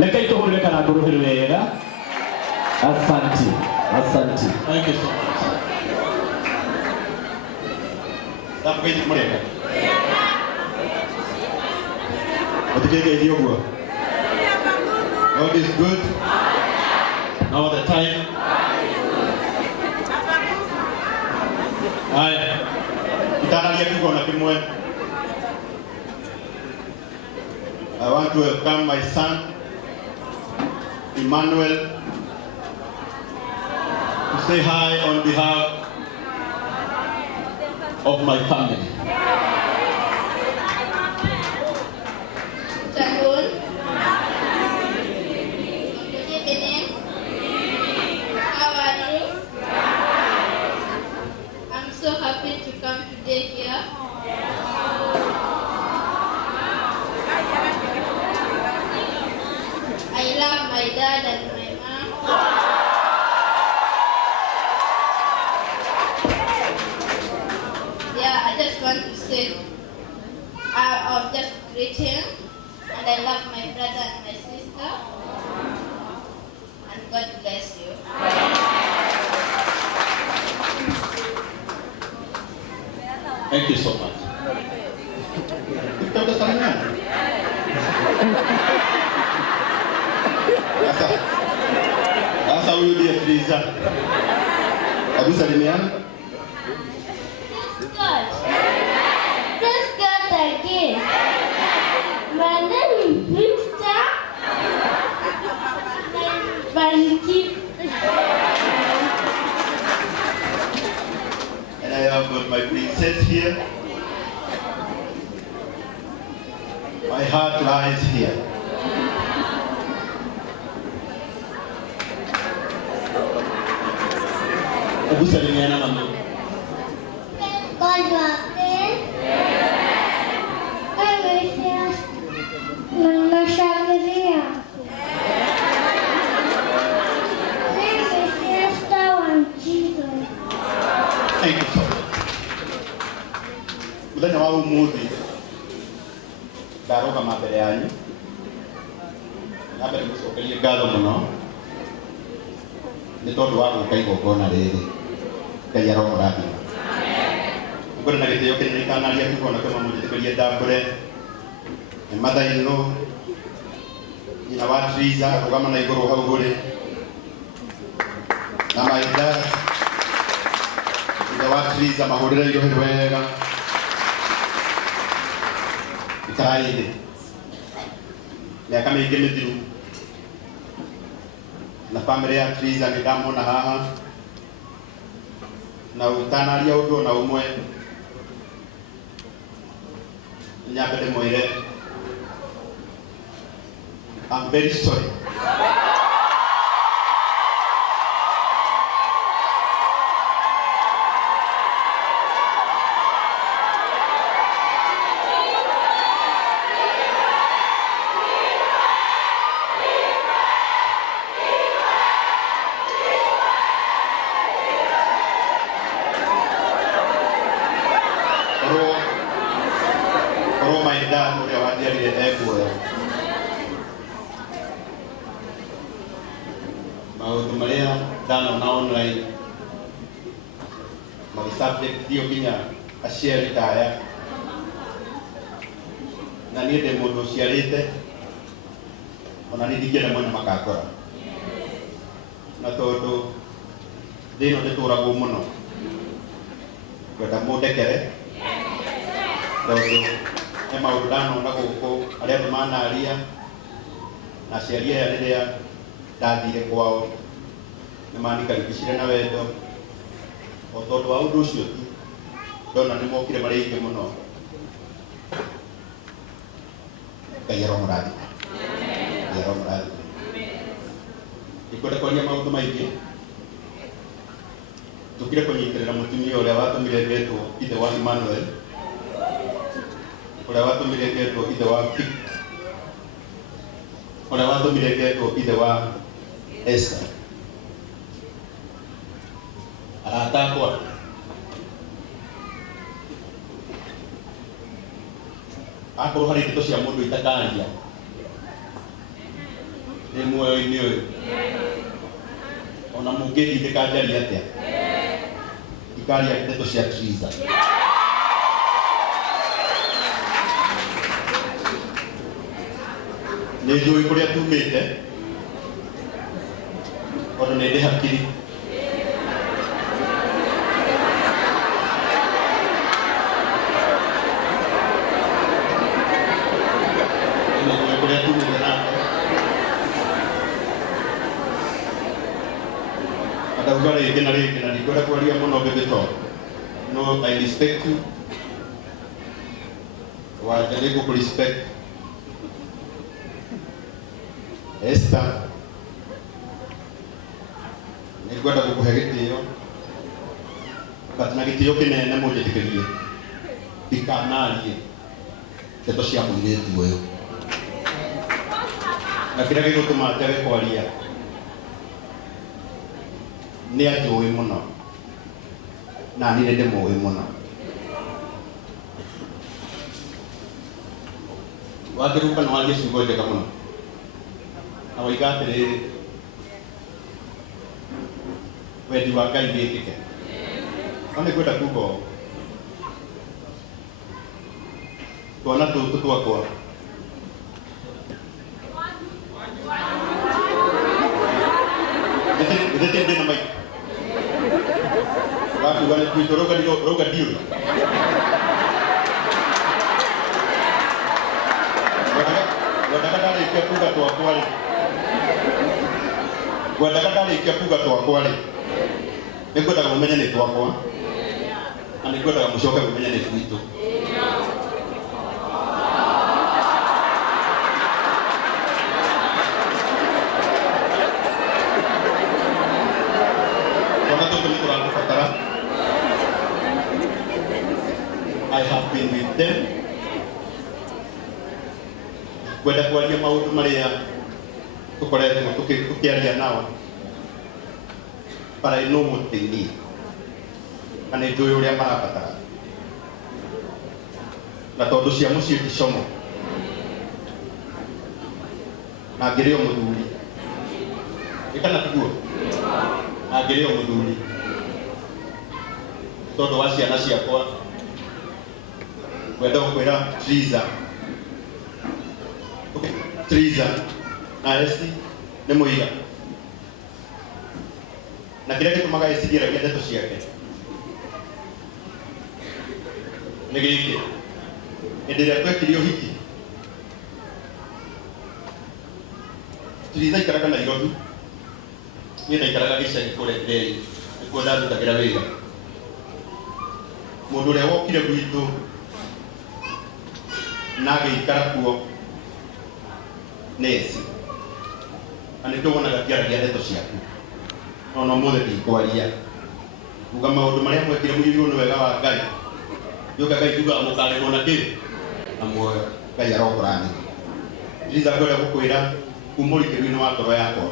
Lekai tuhuri kana kuruhiru wega. Asante. Asante. Thank you so much. That way to Maria. What did you do? God is good. All the time. I want to welcome my son, Emmanuel, to say hi on behalf of my family. Good evening. How are you? I'm so happy to come today here. I love my dad and my mom. Yeah, I just want to say, I'll just greet him, and I love my brother and my sister, and God bless you. Thank you so much. That's how you do it, Lisa. Have you said it? God. Bless God again. My name is Victor. And I have got my princess here. My heart lies here. Abu salimiana mama. God bless. I wish you Mama Shagria. Thank you so much. Muthenya wa umuthi ndarugama mbere yanyu na mbere mucokerie ngatho muno nĩ tondũ wa gũka igongona rĩrĩ. Ngai aromũrathima. Ngũrĩ na gĩtĩo kĩnene ikanaria kĩgona kĩmwe mũnjĩtĩkĩrie ndambũre nĩ mathainũ nyina wa Triza rũgama na igũrũ hau gũrĩ na maitha nyina wa Triza mahũrĩre irohĩ wega ikarai-inĩ mĩaka mĩingĩ mĩthiru na family ya Triza nĩ ndamona haha na ũtanaria ũndũ na ũmwe nyambe ndĩmwĩre I'm very sorry. My dad would have had the airport. Maundu maria dano na online mari subject dio kinya ashare taya na ni de mundu ciarite ona ni digena mwana makakora na tondu dino de turago muno kwenda mundekere tondu e maundu dano na guku aria manaria na ciaria riria ndathire kwao nĩ manikaribicire na wendo o tondũ wa ũndũ ũcio tu ndona nĩ mokire marĩ aingĩ mũno. Ngai aromũrathima. Ngai aromũrathima. Ndikwenda kwaria maũndũ maingĩ tũkire kũnyitĩrĩra mũtumia ũrĩa watũmire ngetwo ithe wa Emmanuel, ũrĩa watũmire ngetwo ithe wa Vic, ũrĩa watũmire ngetwo ithe wa Esther. Aratakwa akorwo harĩ ndeto cia mũndũ itakaria nĩ muoyo-inĩ ũyũ ona mũngĩthi ndĩkanjaria atĩa ikaria ndeto cia Triza nĩ njũĩ kũrĩa tumĩte ona nĩ ndĩ hakiri No, I respect you. Wajaribu kurespect Esther. Nĩngwenda gũkũhe gĩtĩo, but na gĩtĩo kĩnene mũnjĩtĩkĩrie ndikanarie ndeto cia mũirĩtu ũyũ na kĩrĩa gĩgũtũma njage kwaria nĩ anjũĩ mũno na niĩ nĩ ndĩmũĩ mũno. Wakĩruka nĩ waria ciugo njega mũno na woiga atĩrĩrĩ wendi wa Ngai wĩkĩke. No nĩngwenda kuuga ũũ, twana tũtũ twakwa githĩ ndĩ na maitho wakuga nĩ kwitũ rauga ndiũĩ ngwendaga ndarĩkia kuga twakwa-rĩ nĩngwendaga mũmenye nĩ twakwa na nĩngwendaga mũcoke mũmenye nĩ twitũ. I have been with them. Kwenda kwaria maũndũ marĩa tũkoretwo tũkĩaria nao, but I know what they need. Na nĩ njũĩ ũrĩa marabatara. Na tondũ cia mũciĩ ti como. Na ngĩrĩ o mũthuri. Ĩkana tiguo. Na ngĩrĩ o mũthuri. Tondũ wa ciana ciakwa kwenda gũkwĩra Triza na Esti nĩ mũiga na kĩrĩa gĩtũmaga ecigĩragia ndeto ciake nĩ gĩkĩ. Hĩndĩ ĩrĩa twekire ũhiki Triza aikaraga Nairobi, niĩ ndaikaraga gĩcagi kũrĩa Nderi, nĩkuo ndarutagĩra wĩra. Mũndũ ũrĩa wokire gwitũ na agĩikara kuo nĩ Esi, na nĩkĩo wonaga akĩaragia ndeto ciaku. No no mũthĩ ndikwaria kuga maũndũ marĩa mwekire mũiyũirwo nĩ wega wa Ngai. Nĩũka Ngai kuga mũkarĩrwo na kĩ na muoyo. Ngai arokũrani. Triza ngwenda gũkwĩra kuma ũrikĩru-inĩ wa ngoro yakwa,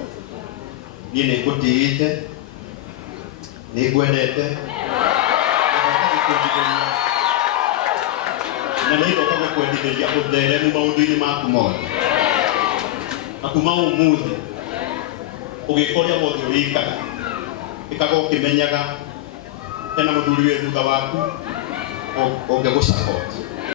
niĩ nĩngũtĩĩte, nĩngwendete na nĩngoka gũkwendithĩria ũtheremu maũndũ-inĩ maku mothe. Na kuma ũmũthĩ ũgĩka ũrĩa wothe ũrĩkaga, ĩkaga ũkĩmenyaga hena mũthuri wĩ thutha waku ũngĩgũsupport.